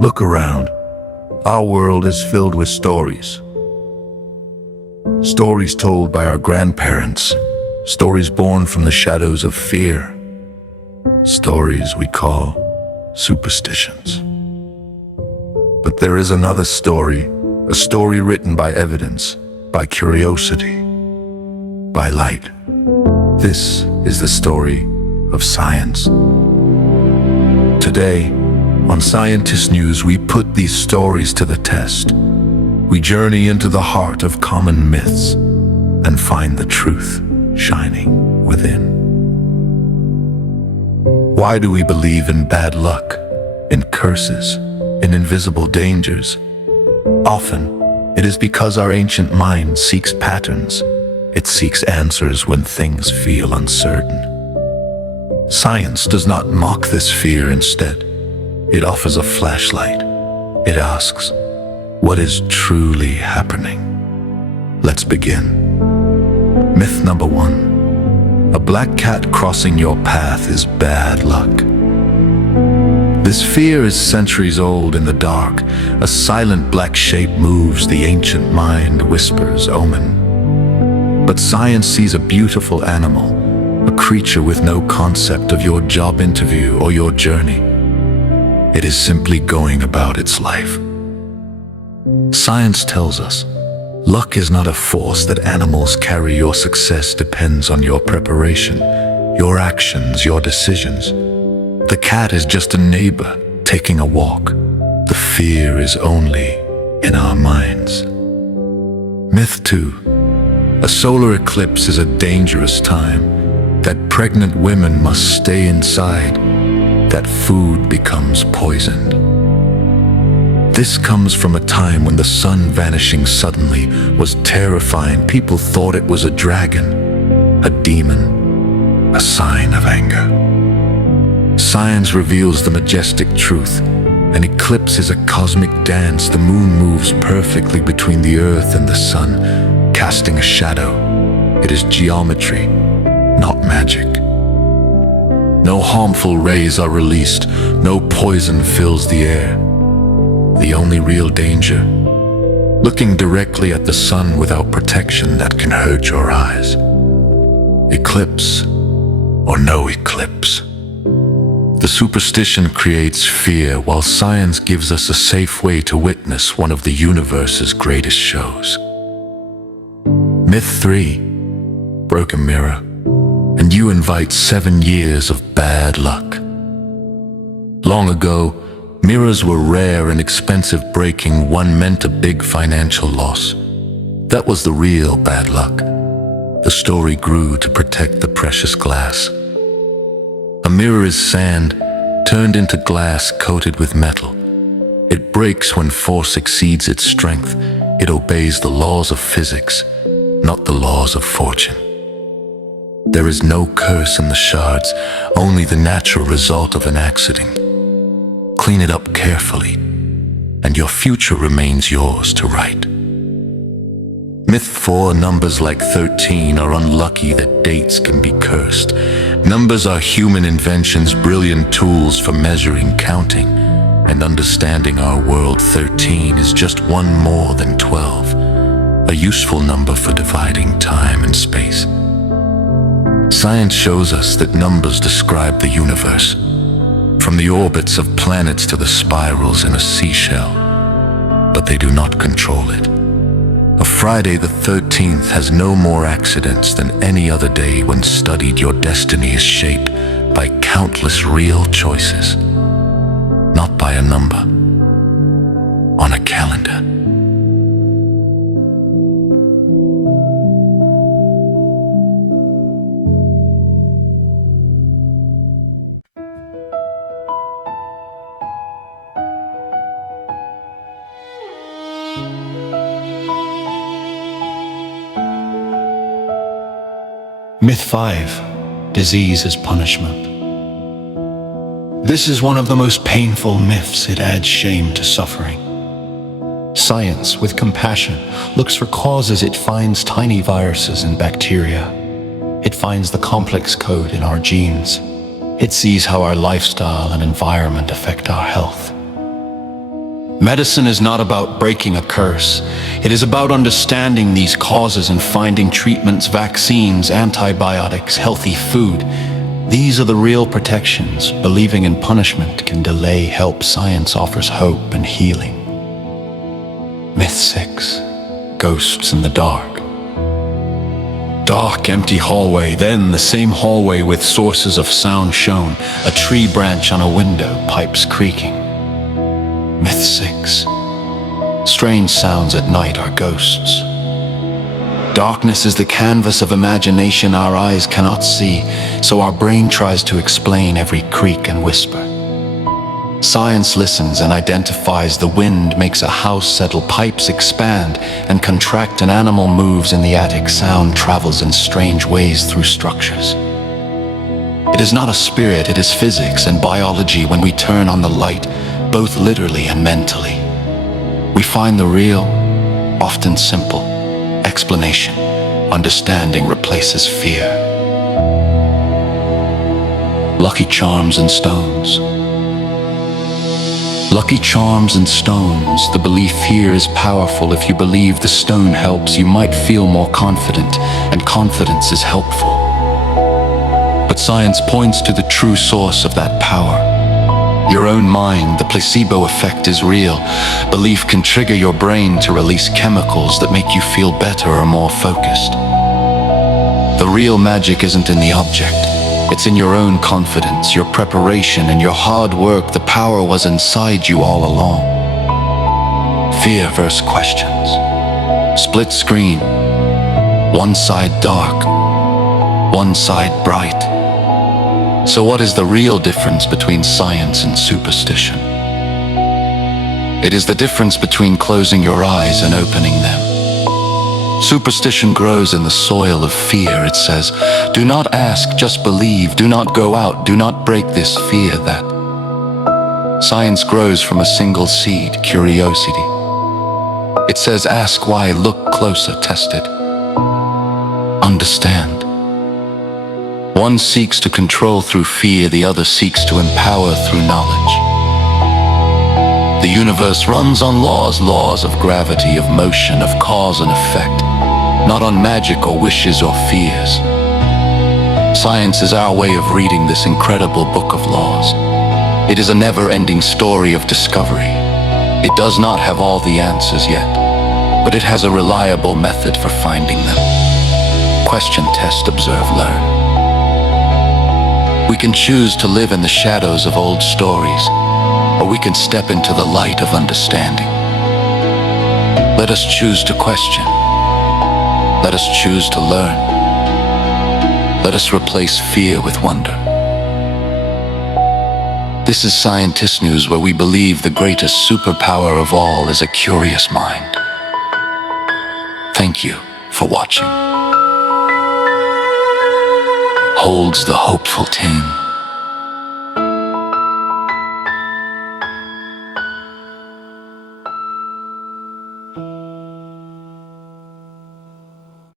Look around. Our world is filled with stories. Stories told by our grandparents. Stories born from the shadows of fear. Stories we call superstitions. But there is another story, a story written by evidence, by curiosity, by light. This is the story of science. Today, on ScientistNews, we put these stories to the test. We journey into the heart of common myths and find the truth shining within. Why do we believe in bad luck, in curses, in invisible dangers? Often, it is because our ancient mind seeks patterns. It seeks answers when things feel uncertain. Science does not mock this fear. Instead, it offers a flashlight. It asks, what is truly happening? Let's begin. Myth number 1. A black cat crossing your path is bad luck. This fear is centuries old. In the dark, a silent black shape moves. The ancient mind whispers omen. But science sees a beautiful animal, a creature with no concept of your job interview or your journey. It is simply going about its life. Science tells us, luck is not a force that animals carry. Your success depends on your preparation, your actions, your decisions. The cat is just a neighbor taking a walk. The fear is only in our minds. Myth 2. A solar eclipse is a dangerous time. That pregnant women must stay inside. That food becomes poisoned. This comes from a time when the sun vanishing suddenly was terrifying. People thought it was a dragon, a demon, a sign of anger. Science reveals the majestic truth. An eclipse is a cosmic dance. The moon moves perfectly between the earth and the sun, casting a shadow. It is geometry, not magic. No harmful rays are released. No poison fills the air. The only real danger, looking directly at the sun without protection that can hurt your eyes. Eclipse or no eclipse. The superstition creates fear, while science gives us a safe way to witness one of the universe's greatest shows. Myth 3. Broken mirror, and you invite 7 years of bad luck. Long ago, mirrors were rare and expensive. Breaking one meant a big financial loss. That was the real bad luck. The story grew to protect the precious glass. A mirror is sand turned into glass coated with metal. It breaks when force exceeds its strength. It obeys the laws of physics, not the laws of fortune. There is no curse in the shards, only the natural result of an accident. Clean it up carefully, and your future remains yours to write. Myth 4. Numbers like 13 are unlucky. That dates can be cursed. Numbers are human inventions, brilliant tools for measuring, counting, and understanding our world. 13 is just one more than 12, a useful number for dividing time and space. Science shows us that numbers describe the universe, from the orbits of planets to the spirals in a seashell, but they do not control it. A Friday the 13th has no more accidents than any other day when studied. Your destiny is shaped by countless real choices, not by a number on a calendar. Myth 5. Disease is punishment. This is one of the most painful myths. It adds shame to suffering. Science, with compassion, looks for causes. It finds tiny viruses and bacteria. It finds the complex code in our genes. It sees how our lifestyle and environment affect our health. Medicine is not about breaking a curse. It is about understanding these causes and finding treatments, vaccines, antibiotics, healthy food. These are the real protections. Believing in punishment can delay help. Science offers hope and healing. Myth 6. Ghosts in the dark. Dark, empty hallway, then the same hallway with sources of sound shown, a tree branch on a window, pipes creaking. Myth 6. Strange sounds at night are ghosts. Darkness is the canvas of imagination our eyes cannot see, so our brain tries to explain every creak and whisper. Science listens and identifies. The wind makes a house settle, pipes expand and contract, an animal moves in the attic, sound travels in strange ways through structures. It is not a spirit, it is physics and biology. When we turn on the light, both literally and mentally, we find the real, often simple, explanation. Understanding replaces fear. Lucky charms and stones. Lucky charms and stones. The belief here is powerful. If you believe the stone helps, you might feel more confident, and confidence is helpful. But science points to the true source of that power. Your own mind. The placebo effect is real. Belief can trigger your brain to release chemicals that make you feel better or more focused. The real magic isn't in the object. It's in your own confidence, your preparation, and your hard work. The power was inside you all along. Fear versus questions. Split screen. One side dark, one side bright. So what is the real difference between science and superstition? It is the difference between closing your eyes and opening them. Superstition grows in the soil of fear. It says, do not ask, just believe. Do not go out, do not break this fear. That science grows from a single seed, curiosity. It says, ask why, look closer, test it, understand. One seeks to control through fear, the other seeks to empower through knowledge. The universe runs on laws of gravity, of motion, of cause and effect, not on magic or wishes or fears. Science is our way of reading this incredible book of laws. It is a never-ending story of discovery. It does not have all the answers yet, but it has a reliable method for finding them. Question, test, observe, learn. We can choose to live in the shadows of old stories, or we can step into the light of understanding. Let us choose to question. Let us choose to learn. Let us replace fear with wonder. This is Scientist News, where we believe the greatest superpower of all is a curious mind. Thank you for watching. Holds the hopeful tune.